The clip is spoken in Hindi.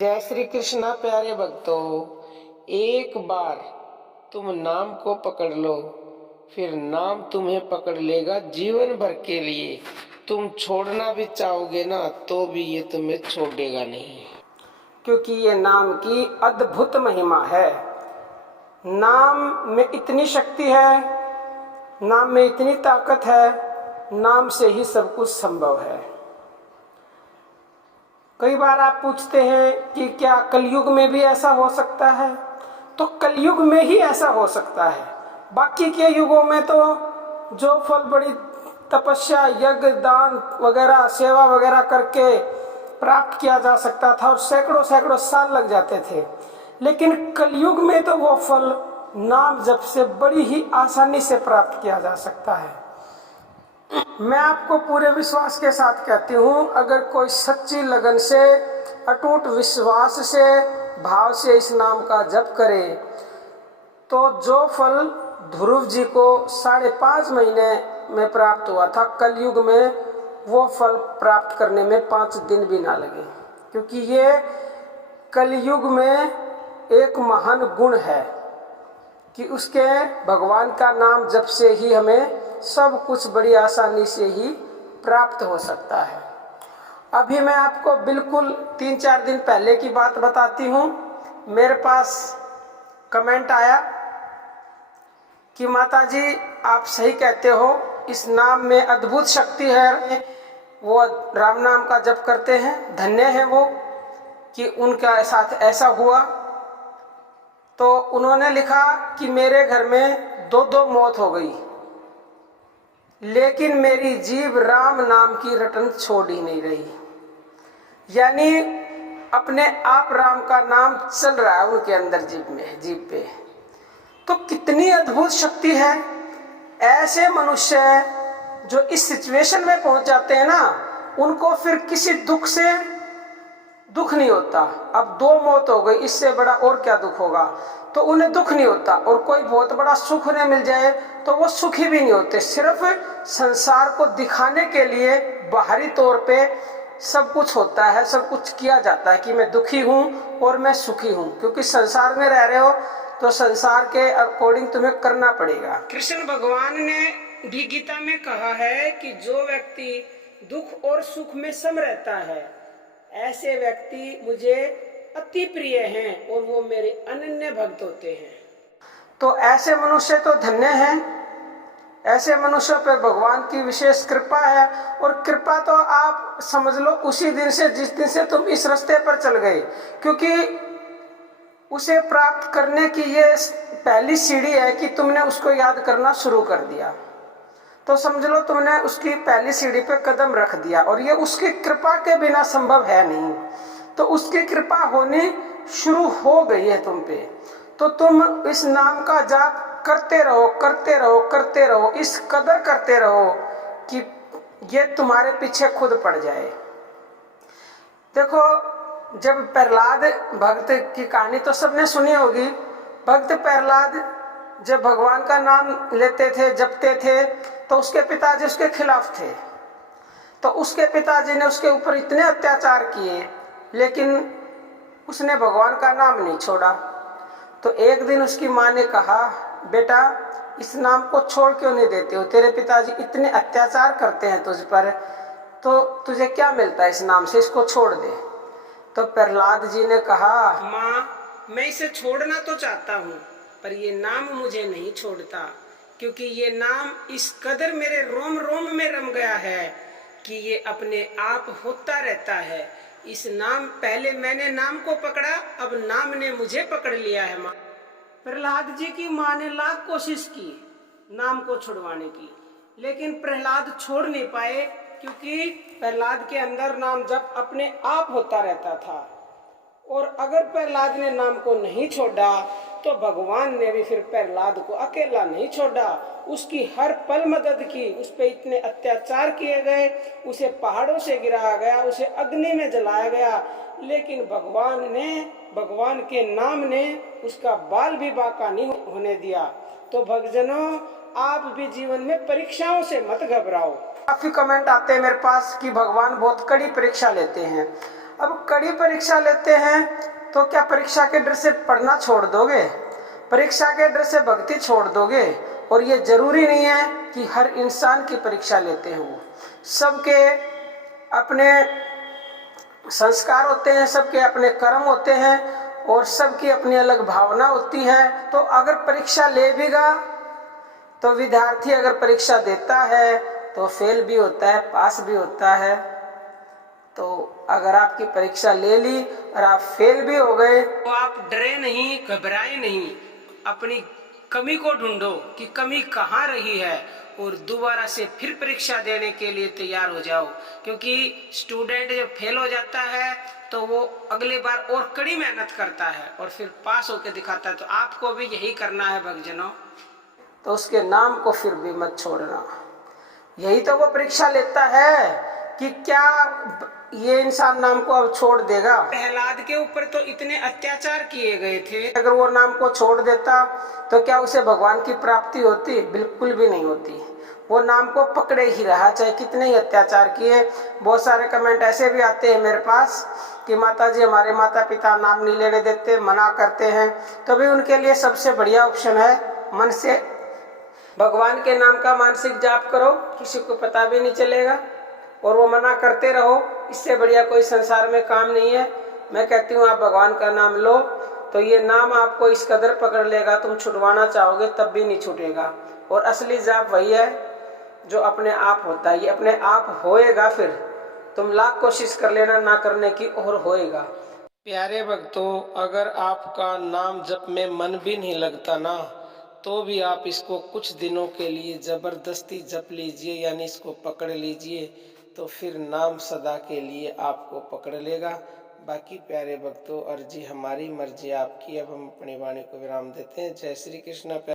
जय श्री कृष्णा प्यारे भक्तों। एक बार तुम नाम को पकड़ लो, फिर नाम तुम्हें पकड़ लेगा जीवन भर के लिए। तुम छोड़ना भी चाहोगे ना तो भी ये तुम्हें छोड़ेगा नहीं, क्योंकि ये नाम की अद्भुत महिमा है। नाम में इतनी शक्ति है, नाम में इतनी ताकत है, नाम से ही सब कुछ संभव है। कई बार आप पूछते हैं कि क्या कलयुग में भी ऐसा हो सकता है? तो कलयुग में ही ऐसा हो सकता है। बाकी के युगों में तो जो फल बड़ी तपस्या, यज्ञ, दान वगैरह, सेवा वगैरह करके प्राप्त किया जा सकता था और सैकड़ों सैकड़ों साल लग जाते थे। लेकिन कलयुग में तो वो फल नाम जप से बड़ी ही आसानी से प्राप्त किया जा सकता है। मैं आपको पूरे विश्वास के साथ कहती हूँ, अगर कोई सच्ची लगन से, अटूट विश्वास से, भाव से इस नाम का जप करे तो जो फल ध्रुव जी को 5.5 महीने में प्राप्त हुआ था, कलयुग में वो फल प्राप्त करने में 5 दिन भी ना लगे। क्योंकि ये कलयुग में एक महान गुण है कि उसके भगवान का नाम जप से ही हमें सब कुछ बड़ी आसानी से ही प्राप्त हो सकता है। अभी मैं आपको बिल्कुल 3-4 दिन पहले की बात बताती हूँ। मेरे पास कमेंट आया कि माता जी आप सही कहते हो, इस नाम में अद्भुत शक्ति है। वो राम नाम का जप करते हैं, धन्य है वो कि उनका साथ ऐसा हुआ। तो उन्होंने लिखा कि मेरे घर में 2 मौत हो गई, लेकिन मेरी जीभ राम नाम की रटन छोड़ ही नहीं रही। यानी अपने आप राम का नाम चल रहा है उनके अंदर, जीभ पे। तो कितनी अद्भुत शक्ति है। ऐसे मनुष्य जो इस सिचुएशन में पहुंच जाते हैं ना, उनको फिर किसी दुख से दुख नहीं होता। अब 2 मौत हो गई, इससे बड़ा और क्या दुख होगा? तो उन्हें दुख नहीं होता। और कोई बहुत बड़ा सुख उन्हें मिल जाए तो वो सुखी भी नहीं होते। सिर्फ संसार को दिखाने के लिए बाहरी तौर पे सब कुछ होता है, सब कुछ किया जाता है कि मैं दुखी हूँ और मैं सुखी हूँ। क्योंकि संसार में रह रहे हो तो संसार के अकॉर्डिंग तुम्हें करना पड़ेगा। कृष्ण भगवान ने भी गीता में कहा है कि जो व्यक्ति दुख और सुख में सम रहता है, ऐसे व्यक्ति मुझे अति प्रिय हैं और वो मेरे अनन्य भक्त होते हैं। तो ऐसे मनुष्य तो धन्य हैं। ऐसे मनुष्यों पर भगवान की विशेष कृपा है। और कृपा तो आप समझ लो उसी दिन से जिस दिन से तुम इस रास्ते पर चल गए, क्योंकि उसे प्राप्त करने की ये पहली सीढ़ी है कि तुमने उसको याद करना शुरू कर दिया। तो समझ लो तुमने उसकी पहली सीढ़ी पे कदम रख दिया, और ये उसकी कृपा के बिना संभव है नहीं। तो उसकी कृपा होनी शुरू हो गई है तुम पे। तो तुम इस नाम का जाप करते रहो, करते रहो, करते रहो, इस कदर करते रहो कि ये तुम्हारे पीछे खुद पड़ जाए। देखो, जब प्रहलाद भक्त की कहानी तो सबने सुनी होगी। भक्त प्रहलाद जब भगवान का नाम लेते थे, जपते थे, तो उसके पिताजी उसके खिलाफ थे। तो उसके पिताजी ने उसके ऊपर इतने अत्याचार किए, लेकिन उसने भगवान का नाम नहीं छोड़ा। तो एक दिन उसकी माँ ने कहा, बेटा इस नाम को छोड़ क्यों नहीं देते हो? तेरे पिताजी इतने अत्याचार करते हैं तुझ पर, तो तुझे क्या मिलता है इस नाम से? इसको छोड़ दे। तो प्रहलाद जी ने कहा, माँ मैं इसे छोड़ना तो चाहता हूँ, पर ये नाम मुझे नहीं छोड़ता। क्योंकि ये नाम इस कदर मेरे रोम रोम में रम गया है कि ये अपने आप होता रहता है। इस नाम, पहले मैंने नाम को पकड़ा, अब नाम ने मुझे पकड़ लिया है। माँ प्रहलाद जी की माँ ने लाख कोशिश की नाम को छुड़वाने की, लेकिन प्रहलाद छोड़ नहीं पाए, क्योंकि प्रहलाद के अंदर नाम जप अपने आप होता रहता था। और अगर प्रहलाद ने नाम को नहीं छोड़ा तो भगवान ने भी फिर प्रहलाद को अकेला नहीं छोड़ा। उसकी हर पल मदद की। उस पे इतने अत्याचार किए गए, उसे पहाड़ों से गिराया गया, उसे अग्नि में जलाया गया, लेकिन भगवान के नाम ने उसका बाल भी बाका नहीं होने दिया। तो भक्तजनों, आप भी जीवन में परीक्षाओं से मत घबराओ। काफी कमेंट आते हैं मेरे पास कि भगवान बहुत कड़ी परीक्षा लेते हैं। अब कड़ी परीक्षा लेते हैं तो क्या परीक्षा के डर से पढ़ना छोड़ दोगे, परीक्षा के डर से भक्ति छोड़ दोगे? और ये जरूरी नहीं है कि हर इंसान की परीक्षा लेते हो, सबके अपने संस्कार होते हैं, सबके अपने कर्म होते हैं और सबकी अपनी अलग भावना होती है। तो अगर परीक्षा ले भी गा तो विद्यार्थी अगर परीक्षा देता है तो फेल भी होता है, पास भी होता है। तो अगर आपकी परीक्षा ले ली और आप फेल भी हो गए तो आप डरे नहीं, घबराए नहीं, अपनी कमी को ढूंढो कि कमी कहाँ रही है और दोबारा से फिर परीक्षा देने के लिए तैयार हो जाओ। क्योंकि स्टूडेंट जब फेल हो जाता है तो वो अगली बार और कड़ी मेहनत करता है और फिर पास होकर दिखाता है। तो आपको भी यही करना है भक्तजनों, तो उसके नाम को फिर भी मत छोड़ना। यही तो वो परीक्षा लेता है कि क्या ये इंसान नाम को अब छोड़ देगा। प्रहलाद के ऊपर तो इतने अत्याचार किए गए थे, अगर वो नाम को छोड़ देता तो क्या उसे भगवान की प्राप्ति होती? बिल्कुल भी नहीं होती। वो नाम को पकड़े ही रहा, चाहे कितने ही अत्याचार किए। बहुत सारे कमेंट ऐसे भी आते हैं मेरे पास कि माता जी हमारे माता पिता नाम नहीं लेने देते, मना करते हैं। तो भी उनके लिए सबसे बढ़िया ऑप्शन है मन से भगवान के नाम का मानसिक जाप करो, किसी को पता भी नहीं चलेगा और वो मना करते रहो। इससे बढ़िया कोई संसार में काम नहीं है। मैं कहती हूँ आप भगवान का नाम लो तो ये नाम आपको इस कदर पकड़ लेगा, तुम छुड़वाना चाहोगे तब भी नहीं छूटेगा। और असली जाप वही है जो अपने आप होता है, ये अपने आप होएगा। फिर तुम लाख कोशिश कर लेना ना करने की और होएगा। प्यारे भक्तों, अगर आपका नाम जप में मन भी नहीं लगता ना, तो भी आप इसको कुछ दिनों के लिए जबरदस्ती जप लीजिए, यानी इसको पकड़ लीजिए, तो फिर नाम सदा के लिए आपको पकड़ लेगा। बाकी प्यारे भक्तों, अर्जी हमारी, मर्जी आपकी। अब हम अपनी वाणी को विराम देते हैं। जय श्री कृष्ण।